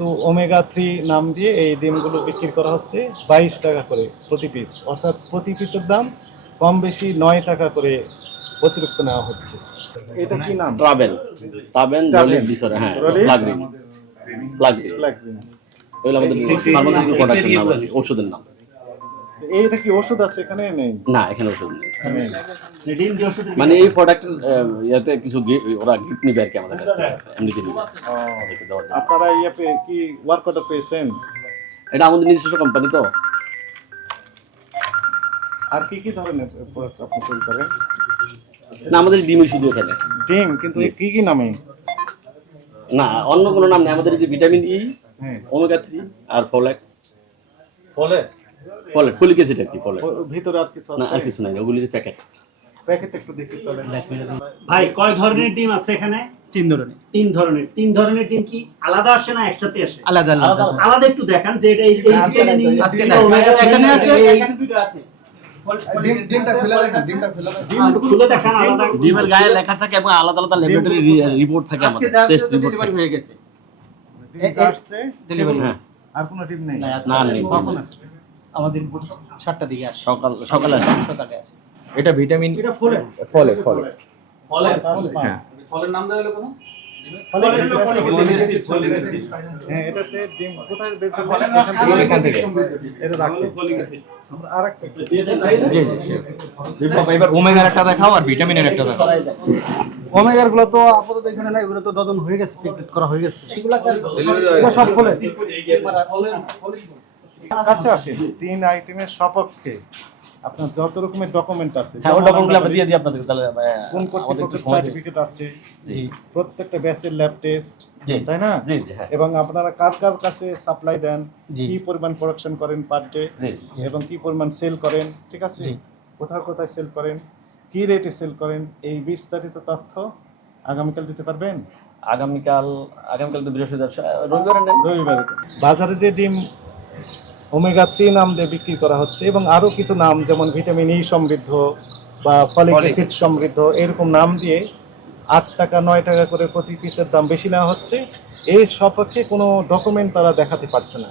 কিন্তু ওমেগা 3 নাম দিয়ে এই ডিমগুলো বিক্রি করা হচ্ছে 22 টাকা করে প্রতি পিস, অর্থাৎ প্রতি পিসের দাম কম বেশি 9 টাকা করে অতিরিক্ত নেওয়া হচ্ছে। এটা কি নাম? ট্রাভেল রলিক দিছরে, হ্যাঁ লাগরি ওইগুলো আমাদের ফার্মাসিউটিক্যাল প্রোডাক্টের নাম, ঔষধের নাম। এইটা কি ওষুধ আছে এখানে? নেই না, এখানে ওষুধ নেই। মানে এই প্রোডাক্টের ইয়াতে কিছু ওরা গিফট নিবে আর কি আমাদের কাছ থেকে, এমনিতে নিবে। আপনারা ইয়াতে কি ওয়ার্ক অর্ডার পেয়েছেন? এটা আমাদের নিজস্ব কোম্পানি তো। আর কি কি ধরনের প্রোডাক্ট আপনি তৈরি করেন? না, আমাদের ডিমই শুধু এখানে। ডিম কিন্তু কি কি নামে? না, অন্য কোনো নাম নেই। আমাদের এই যে ভিটামিন ই, ওমেগা 3 আর ফলিক অ্যাসিড আর কি। ভিতরে আর কিছু আছে? না, আর কিছু নাই, ওগুলি প্যাকেট একটু দেখি চলেন। ভাই কয় ধরনের ডিম আছে এখানে? তিন ধরনের। তিন ধরনের ডিম কি আলাদা আসে না একসাথে আসে? আলাদা আলাদা। আলাদা একটু দেখান যে এটা এই আজকে না, এখানে আছে, এখানে দুটো আছে। ডিমটা খুলে দেখেন, ডিমটা খুলে দেখেন। ডিম খুলে দেখান আলাদা। ডিমের গায়ে লেখা থাকে এবং আলাদা আলাদা ল্যাবরেটরি রিপোর্ট থাকে, আমাদের টেস্ট রিপোর্ট থাকে। হয়ে গেছে। ডিমটা আসছে ডেলিভারি। হ্যাঁ, আর কোনো ডিম নেই? না নেই। কখন আসবে? আমাদের 7টার দিকে আসে। সকালে আসে। সকালে আসে। এটা ভিটামিন এটা ফলে ফলে হ্যাঁ, ফলের নাম দেওয়া হলো কোনো? হ্যাঁ, এটাতে ডিম কোথায় বের করবেন? এখান থেকে। এটা রাখুন। আমরা আরেকটা জি এবার ওমেগার একটা দেখাও আর ভিটামিনের একটা দেখাও। ওমেগার গুলো তো আপাতত এখানে নাই, এগুলো তো ডজন হয়ে গেছে, প্যাকেট করা হয়ে গেছে। এগুলো সব ফলে। কাছে আসেন। 3 আইটেমের সপক্ষে আপনার যত রকমের ডকুমেন্ট আছে, হ্যাঁ, ওই ডকুমেন্টগুলো আমরা দিয়ে দিই আপনাদের, তাহলে কোন আমাদের একটু কর্তৃপক্ষের সময় দিন। সার্টিফিকেট আছে, জি প্রত্যেকটা ব্যাচের ল্যাব টেস্ট, জি তাই না? জি জি, হ্যাঁ এবং আপনারা কার কার কাছে সাপ্লাই দেন, জি। কি পরিমাণ প্রোডাকশন করেন পার ডে, জি এবং কি পরিমাণ সেল করেন, ঠিক আছে? জি। কোথায় কোথায় সেল করেন, কি রেটে সেল করেন, এই বিস্তারিত তথ্য আগামীকাল দিতে পারবেন? আগামীকাল তো বৃহস্পতিবার, রবিবার নেন। রবিবারে বাজারে যে ডিম ওমেগা 3 নাম দিয়ে বিক্রি করা হচ্ছে এবং আরো কিছু নাম যেমন ভিটামিন ই সমৃদ্ধ বা ফলিক অ্যাসিড সমৃদ্ধ, এরকম নাম দিয়ে 8 টাকা 9 টাকা করে প্রতি পিসের দাম বেশি নেওয়া হচ্ছে। এই সপক্ষে কোনো ডকুমেন্ট তারা দেখাতে পারছে না।